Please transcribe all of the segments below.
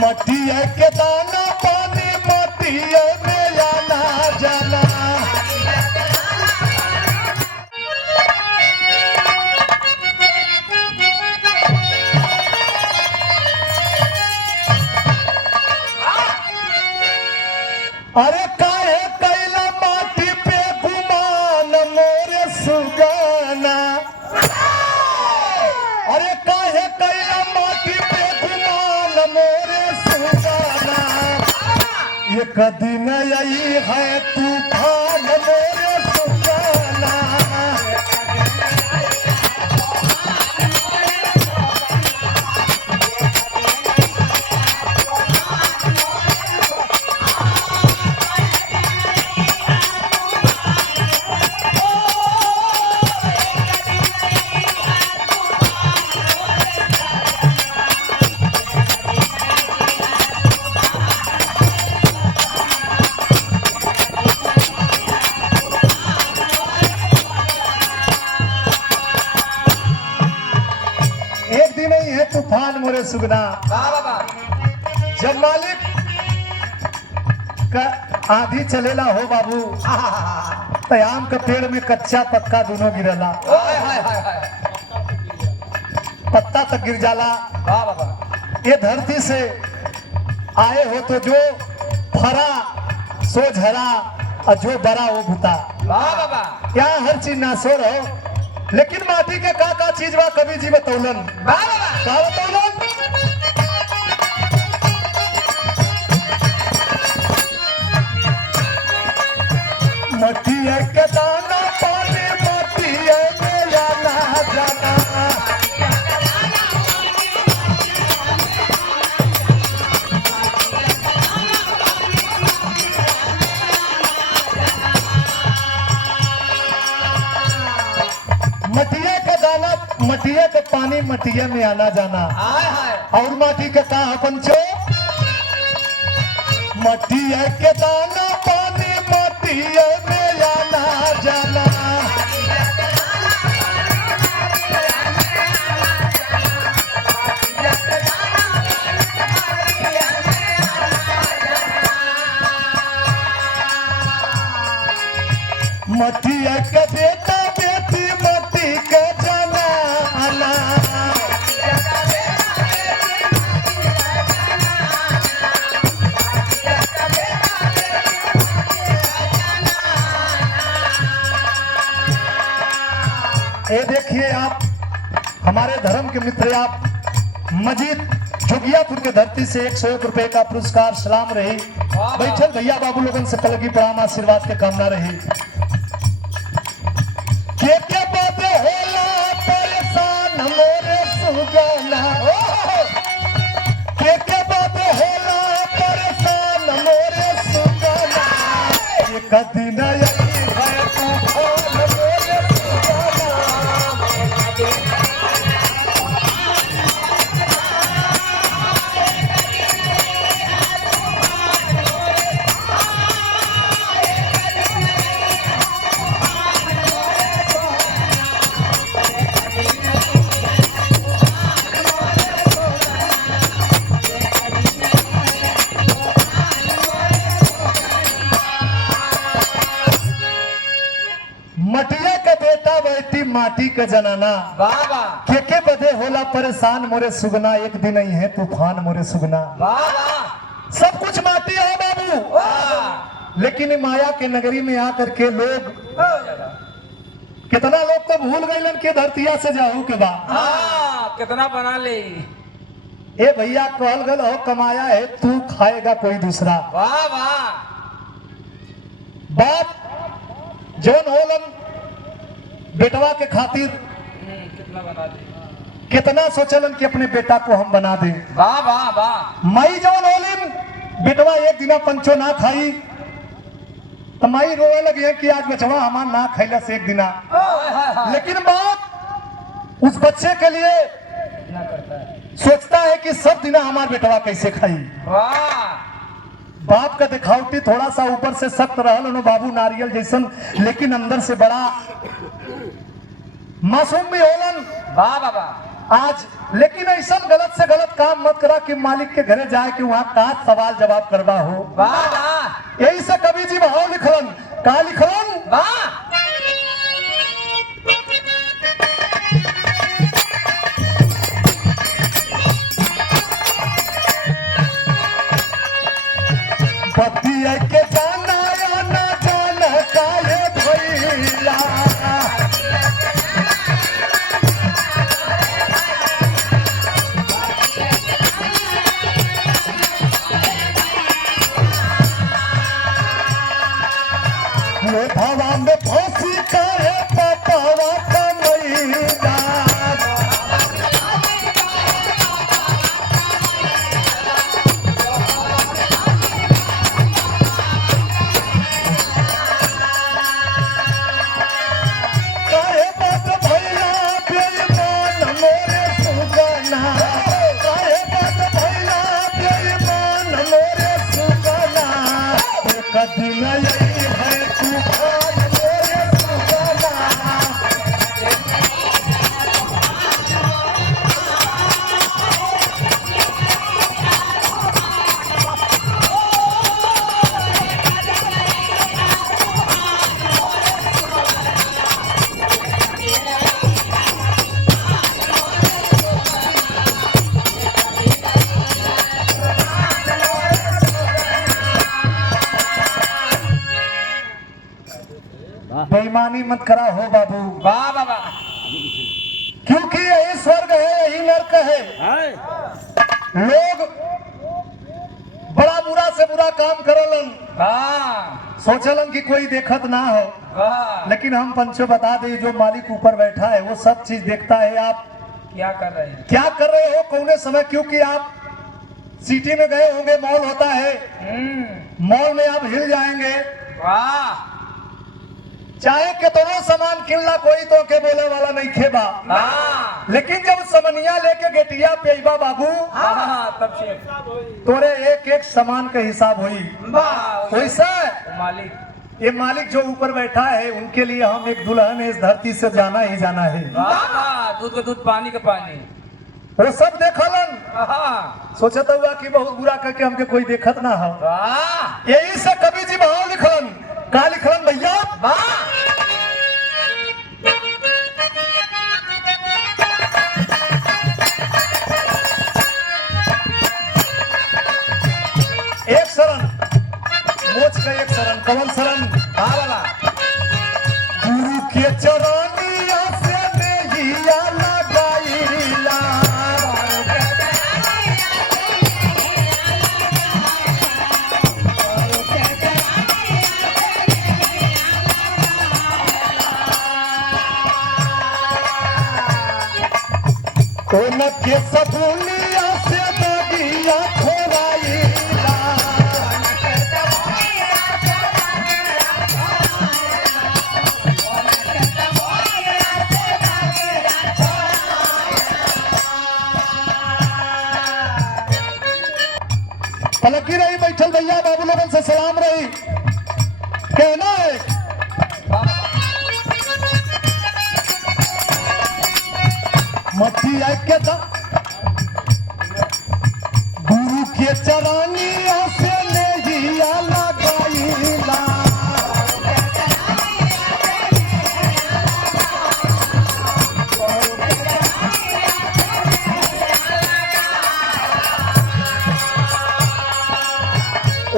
मटिया के दाना पानी मटिया में आना जाना। अरे काहे कैला माटी पे गुमान मोरे सुगाना। अरे काहे कैला माटी पे गुमान मोरे सुगाना। ये कदी न आई है तूफान मोरे सुगाना। एक दिन ही है तूफान मोरे सुगना। जब मालिक का आंधी चलेला हो बाबू तो आम के पेड़ में कच्चा पक्का दोनों गिरला। पत्ता तक गिर जाला। ये धरती से आए हो तो जो फरा सो झरा और जो बड़ा वो भूता। यहाँ हर चीज ना सो रहो लेकिन माटी के का चीज बा कभी जी बतौलन। का बतौलन? मटिया के दाना पानी मटिया में आना जाना। मटिया का दाना मटिया का पानी मटिया में आना जाना। और माटी का का पंचो मटिया के दाना पानी मटिया में आना जाना। मटिया के बेटा बेटी मटी के जाना आना। ये देखिए आप हमारे धर्म के मित्र आप मजीद जोगियापुर के धरती से 101 रुपए का पुरस्कार सलाम रही। बैठल भैया बाबू लोगन से कलगी प्रणाम आशीर्वाद के कामना रही। के बातें होला परेशान मोरे सुगाना। के बातें होला परेशान मोरे सुगाना। ये कदी न आई है तूफान मोरे सुगाना। मटिया का बेटा बेटी माटी का जनाना। के बदे होला परेशान मोरे सुगना। एक दिन ही है तूफान मोरे सुगना। सब कुछ माटी है बाबू लेकिन माया के नगरी में आकर के लोग कितना लोग तो भूल गए के धरतिया से जाहू के बाद कितना बना ले। ए भैया कहल गल हो कमाया है तू खाएगा कोई दूसरा। वाह वाह। बाप जौन होलन बेटवा के खातिर कितना बना दे। कितना सोचलन कि अपने बेटा को हम बना दें। वाह वाह वाह। माई जौन होलिन बेटवा एक दिन पंचो ना खाई तो माई रोए लगे कि आज बचवा हमार ना खैला से एक दिना। लेकिन बाप उस बच्चे के लिए सोचता है कि सब दिना हमार बेटवा कैसे खाई। बाप का दिखावटी थोड़ा सा ऊपर से सख्त रहल बाबू नारियल जैसन लेकिन अंदर से बड़ा मासूम भी होलन। वाह बाबा। आज लेकिन ऐसा गलत से गलत काम मत करा कि मालिक के घरे जाए कि वहाँ का सवाल जवाब करवा हो। वाह वाह यही से कवि जी भाव लिखलन, का लिखलन? वाह पतिया के जाना या ना जाना काहे भइला, ये भवा में फांसी काहे पपावा कमैला। काहे बात भइला बेईमान मोरे सुगना, काहे बात भइला बेईमान मोरे सुगना, एक दिन यही है तूफान मोरे सुगना। बेईमानी मत करा हो बाबू, वाह वाह वाह क्योंकि यही स्वर्ग है यही नर्क है। लोग बड़ा बुरा से बुरा काम करलन, वाह सोचलन कि कोई देखत ना हो, वाह लेकिन हम पंचो बता दे जो मालिक ऊपर बैठा है वो सब चीज देखता है। आप क्या कर रहे हैं? क्या कर रहे हो कौने समय, क्योंकि आप सिटी में गए होंगे, मॉल होता है, मॉल में आप हिल जाएंगे, वाह चाहे कितनो सामान किनला कोई तो के बोले वाला नहीं खेबा, वाह लेकिन जब समनिया लेके गेटिया पे आइबा बाबू हाँ तब से तोरे एक एक सामान का हिसाब हुई। वाह वैसा मालिक ये मालिक जो ऊपर बैठा है उनके लिए हम एक दुल्हन है, इस धरती से जाना ही जाना है। वाह वाह दूध का दूध पानी का पानी वो सब देखलन, वाह सोचता हुआ कि बहुत बुरा करके हमके कोई देखत ना हो। वाह यही से कवि जी भाव लिखलन, का लिखलन भैया? वाह एक शरण मोच का एक शरण, कवन शरण? वाह वाह गुरु के चरनिया से नहिया लगाईला, उनके सबुलिया से नदिया खोराईला। पलकी रही बैठल भैया बाबू लोगन से सलाम रही, कहना है मट्टी आके गुरु के चरनिया से नहिया लगाईला,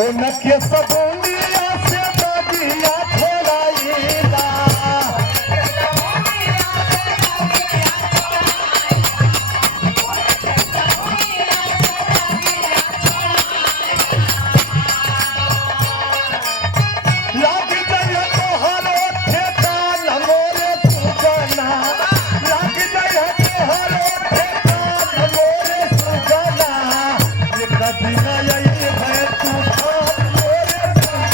उनके सबुलिया से नदिया खोराईला। लाग जाए तोहरो ठेकान मोरे सुगना, लाग जाए तोहरो ठेकान मोरे सुगना, एक दिन यही है तूफान मोरे सुगना।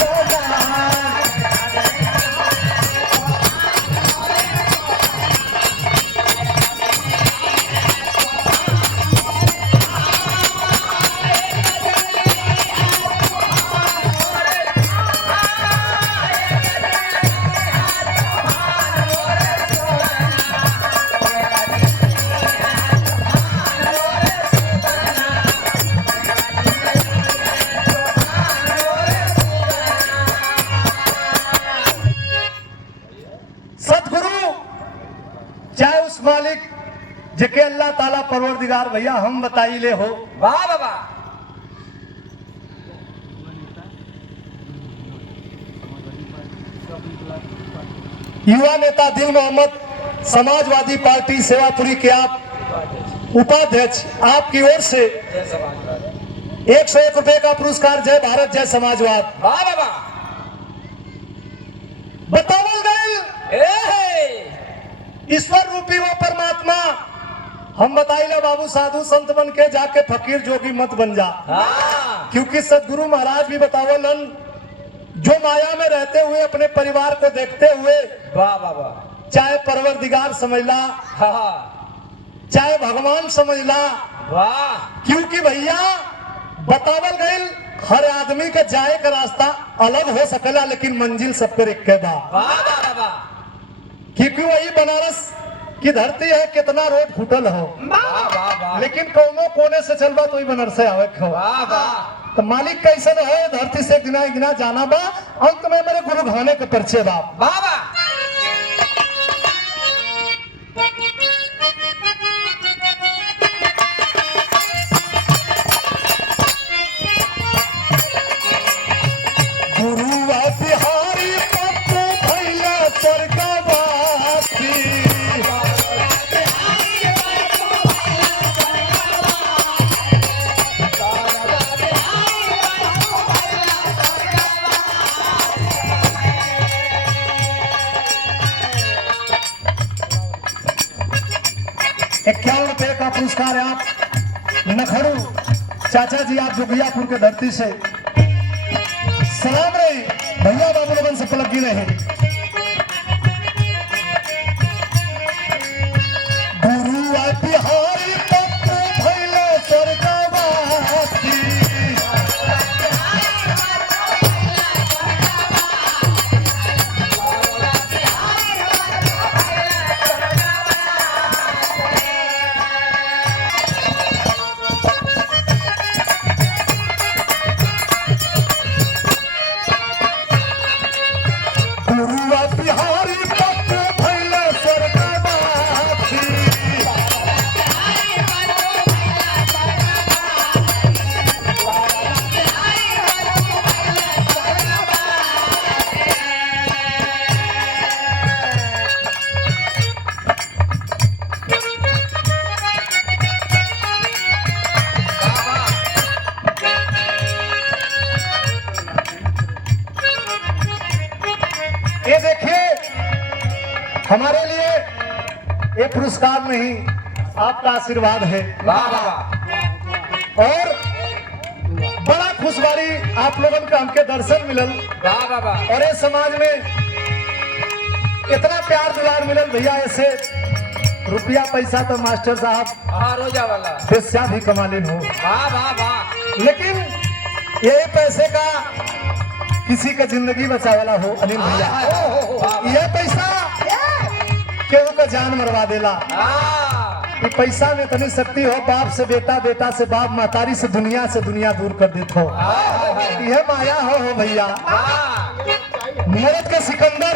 अल्लाह ताला परवरदिगार भैया हम बताई ले हो। वाह बाबा। युवा नेता दिल मोहम्मद, समाजवादी पार्टी सेवापुरी के आप उपाध्यक्ष, आपकी ओर से 101 रुपए का पुरस्कार जय भारत जय समाजवाद। वाह बाबा। बतावल गए ईश्वर रूपी वो परमात्मा, हम बताइला बाबू साधु संत बन के जाके फकीर जोगी मत बन जा। हाँ। क्योंकि सदगुरु महाराज भी बतावलन, जो माया में रहते हुए अपने परिवार को देखते हुए, वाह बाबा, चाहे परवरदिगार समझ ला, हाँ, चाहे भगवान समझ ला, वाह, क्योंकि भैया बतावल गई हर आदमी का जाए का रास्ता अलग हो सकला, लेकिन मंजिल सबके एक के बा। वाह बाबा, क्योंकि वही बनारस की धरती है, कितना रोड फूटल हो, वाह वाह, लेकिन कौनो कोने से चलबा तो ही बनारस से आवे हो। वाह वाह। तो मालिक कैसे है, धरती से गिना गिना जाना बा। अंत में मेरे गुरु घाने के परिचय बा। बाबा। गुरुआ बिहारी पप्पू भैया स्वर्गवासी, ₹51 का पुरस्कार है। आप नखड़ू चाचा जी, आप जोगियापुर के धरती से सलाम रही भैया, बाबू लोगन से पलकी रहे। गुरुआ बिहारी पप्पू भैया स्वर्गवासी, गुरुआ बिहारी पप्पू भैया स्वर्गवासी, ये देखिए हमारे लिए ये पुरस्कार नहीं, आपका आशीर्वाद है। वाह बाबा। और बड़ा खुशबारी आप लोगों का हमके दर्शन मिलल, वाह बाबा। और ये समाज में इतना प्यार दुलार मिलल भैया। ऐसे रुपया पैसा तो मास्टर साहब हाँ, रोजा वाला। बेस्या भी कमा लेन हो, वाह वाह वाह। लेकिन यही पैसे का किसी का जिंदगी बचावेला हो अनिल भैया। यह पैसा केहू का जान मरवा देला। कि पैसा में इतनी शक्ति हो, बाप से बेटा, बेटा से बाप, महतारी से दुनिया दूर कर देते हो। यह माया हो भैया। मरद के सिकंदर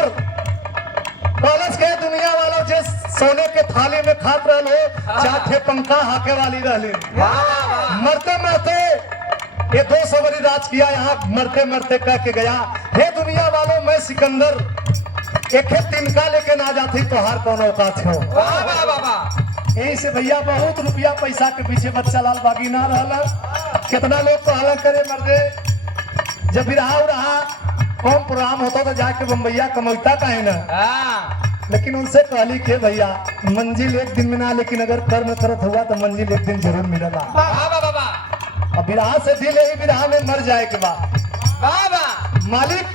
कॉलेज के दुनिया वालों जे सोने के थाली में खात रहल हो, चाहे पंखा हाके वाली रहली, मरते मरते ये 200 बरी राज किया, यहाँ मरते मरते कह के गया, हे दुनिया वालों मैं सिकंदर एक तिनका लेके ना जाती तो हार कौन औकात हो। यही से भैया बहुत रुपया पैसा के पीछे बच्चा लाल बागी ना रहला। कितना लोग तो हालत करे मर्दे, जब भी रहा कौन प्रोग्राम होता तो जाके बम्बैया कमौता का है ना। लेकिन उनसे कहली के भैया मंजिल एक दिन में ना, लेकिन अगर कर्म करत हुआ तो मंजिल एक दिन जरूर मिलेला। अब विराह से दिल यही विराह में मर जाए के बाद मालिक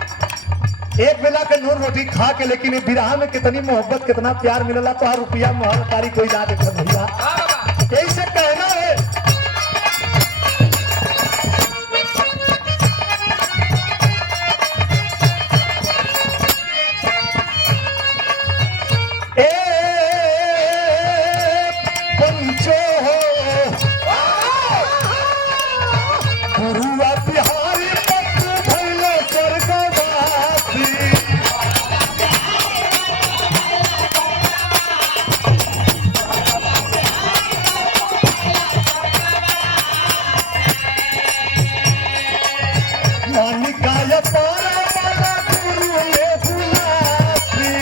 एक बेला के नूर रोटी खा के, लेकिन ये विराह में कितनी मोहब्बत कितना प्यार मिलेला, तो हर रुपया मोहब्बतारी कोई ना देखो भैया। यही से कहना है पंचो हो गुरुआ बिहारी पप्पू भैया स्वर्गवासी, अरे पारा वाला गुरु में हुलासी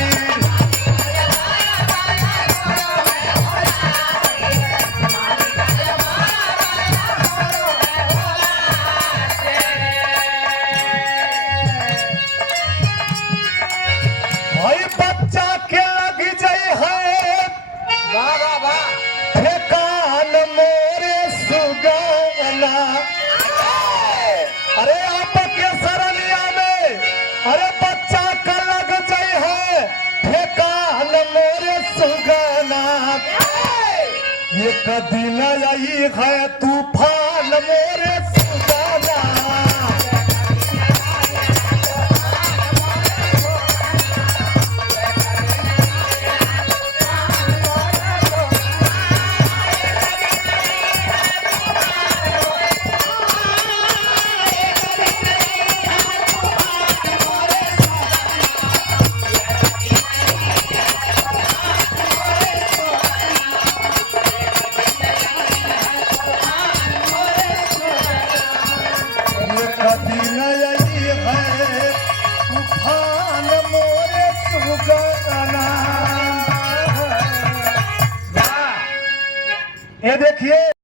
भाई बच्चा के लग जाए है वाह वाह वाह ठेकान मोरे सुगाना अरे आपके सरनिया में अरे बच्चा का लग जाए है ठेकान मोरे सुगाना एक दिन आई है तूफान मोरे सुगाना कभी नहीं है तूफान मोरे सुगाना ये देखिए